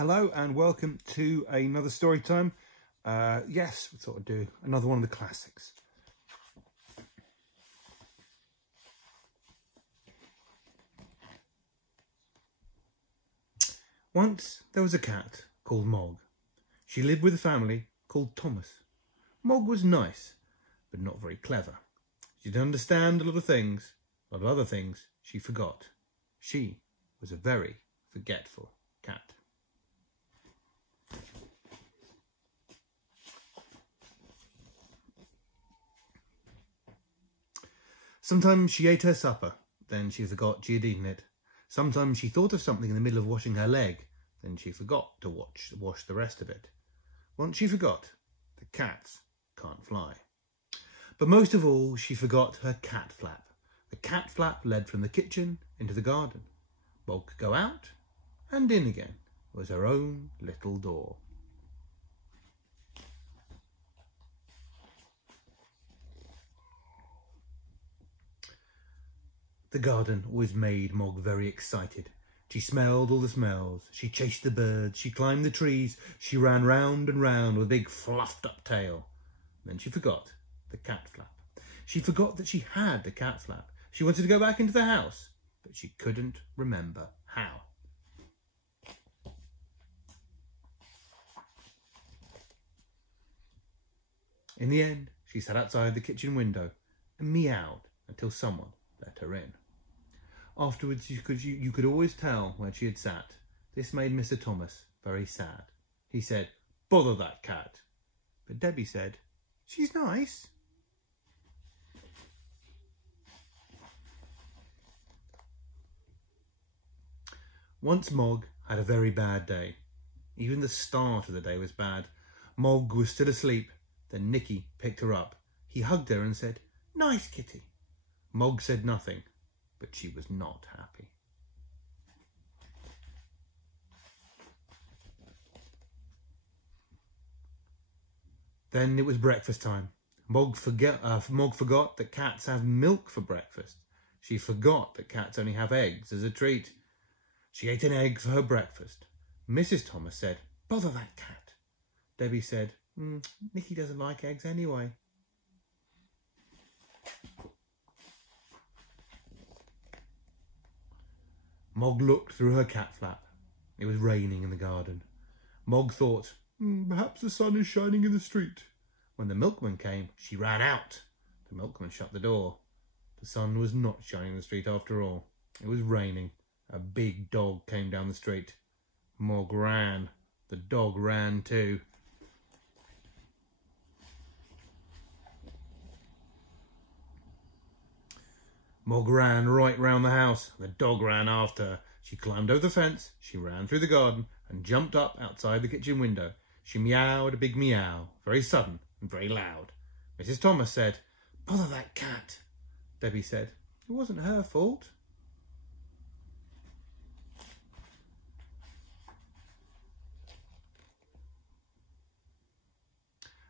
Hello and welcome to another story time. Yes, we thought I'd do another one of the classics. Once there was a cat called Mog. She lived with a family called Thomas. Mog was nice, but not very clever. She didn't understand a lot of things. A lot of other things she forgot. She was a very forgetful cat. Sometimes she ate her supper, then she forgot she had eaten it. Sometimes she thought of something in the middle of washing her leg, then she forgot to wash the rest of it. Once she forgot, the cats can't fly. But most of all, she forgot her cat flap. The cat flap led from the kitchen into the garden. Mog could go out and in again. It was her own little door. The garden always made Mog very excited. She smelled all the smells. She chased the birds. She climbed the trees. She ran round and round with a big fluffed up tail. Then she forgot the cat flap. She forgot that she had the cat flap. She wanted to go back into the house, but she couldn't remember how. In the end, she sat outside the kitchen window and meowed until someone let her in. Afterwards, you could always tell where she had sat. This made Mr. Thomas very sad. He said, "Bother that cat." But Debbie said, "She's nice." Once Mog had a very bad day. Even the start of the day was bad. Mog was still asleep. Then Nicky picked her up. He hugged her and said, "Nice kitty." Mog said nothing, but she was not happy. Then it was breakfast time. Mog forgot that cats have milk for breakfast. She forgot that cats only have eggs as a treat. She ate an egg for her breakfast. Mrs. Thomas said, "Bother that cat." Debbie said, "Nicky doesn't like eggs anyway." Mog looked through her cat flap. It was raining in the garden. Mog thought, perhaps the sun is shining in the street. When the milkman came, she ran out. The milkman shut the door. The sun was not shining in the street after all. It was raining. A big dog came down the street. Mog ran. The dog ran too. Mog ran right round the house. The dog ran after her. She climbed over the fence. She ran through the garden and jumped up outside the kitchen window. She meowed a big meow, very sudden and very loud. Mrs. Thomas said, "Bother that cat." Debbie said, "It wasn't her fault."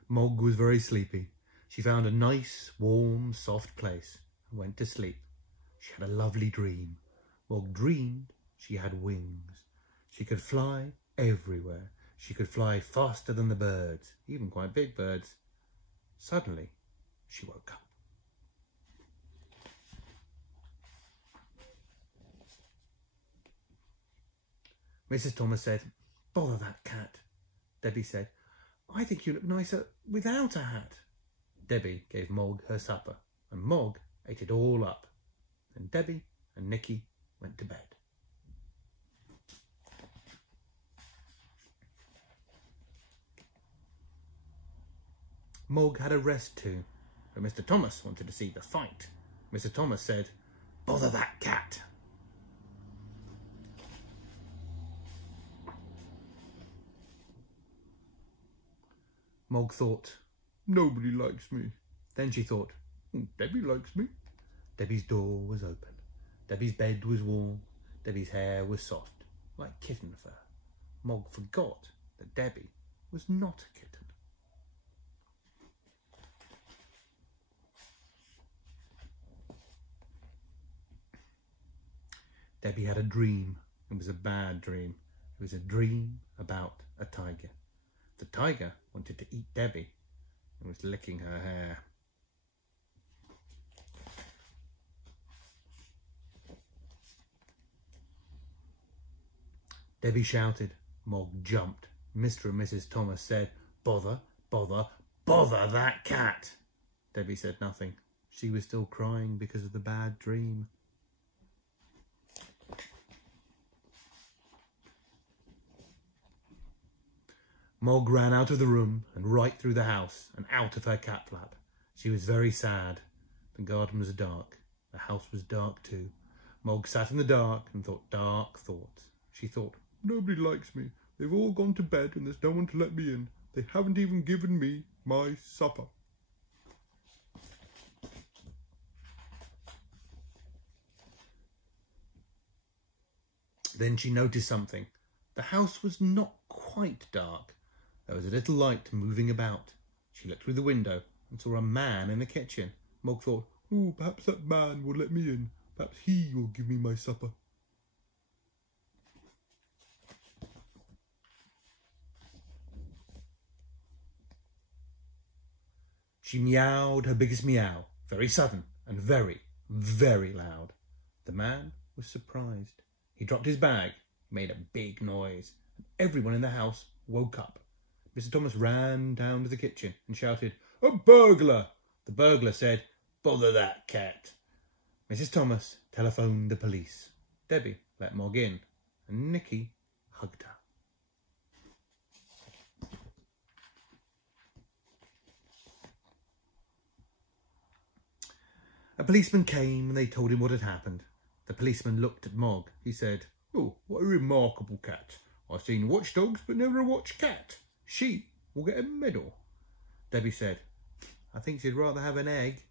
Mog was very sleepy. She found a nice, warm, soft place and went to sleep. She had a lovely dream. Mog dreamed she had wings. She could fly everywhere. She could fly faster than the birds, even quite big birds. Suddenly, she woke up. Mrs. Thomas said, "Bother that cat." Debbie said, "I think you look nicer without a hat." Debbie gave Mog her supper, and Mog ate it all up. Then Debbie and Nicky went to bed. Mog had a rest too, but Mr. Thomas wanted to see the fight. Mr. Thomas said, "Bother that cat." Mog thought, "Nobody likes me." Then she thought, "Debbie likes me." Debbie's door was open. Debbie's bed was warm. Debbie's hair was soft, like kitten fur. Mog forgot that Debbie was not a kitten. Debbie had a dream. It was a bad dream. It was a dream about a tiger. The tiger wanted to eat Debbie and was licking her hair. Debbie shouted. Mog jumped. Mr. and Mrs. Thomas said, "Bother, bother, bother that cat." Debbie said nothing. She was still crying because of the bad dream. Mog ran out of the room and right through the house and out of her cat flap. She was very sad. The garden was dark. The house was dark too. Mog sat in the dark and thought dark thoughts. She thought, "Nobody likes me. They've all gone to bed and there's no one to let me in. They haven't even given me my supper." Then she noticed something. The house was not quite dark. There was a little light moving about. She looked through the window and saw a man in the kitchen. Mog thought, "Oh, perhaps that man will let me in. Perhaps he will give me my supper." She meowed her biggest meow, very sudden and very, very loud. The man was surprised. He dropped his bag, made a big noise, and everyone in the house woke up. Mr. Thomas ran down to the kitchen and shouted, "A burglar!" The burglar said, "Bother that cat." Mrs. Thomas telephoned the police. Debbie let Mog in, and Nicky hugged her. A policeman came and they told him what had happened. The policeman looked at Mog. He said, "Oh, what a remarkable cat. I've seen watchdogs, but never a watch cat. She will get a medal." Debbie said, "I think she'd rather have an egg."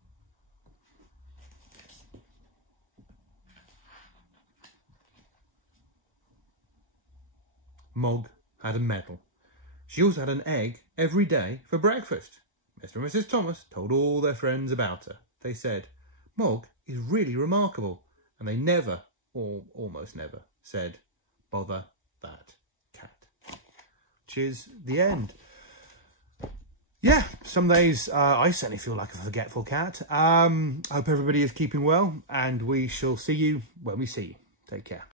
Mog had a medal. She also had an egg every day for breakfast. Mr. and Mrs. Thomas told all their friends about her. They said, "Mog is really remarkable," and they never, or almost never, said, "Bother that cat." Which is the end. Yeah, some days I certainly feel like a forgetful cat. I hope everybody is keeping well, and we shall see you when we see you. Take care.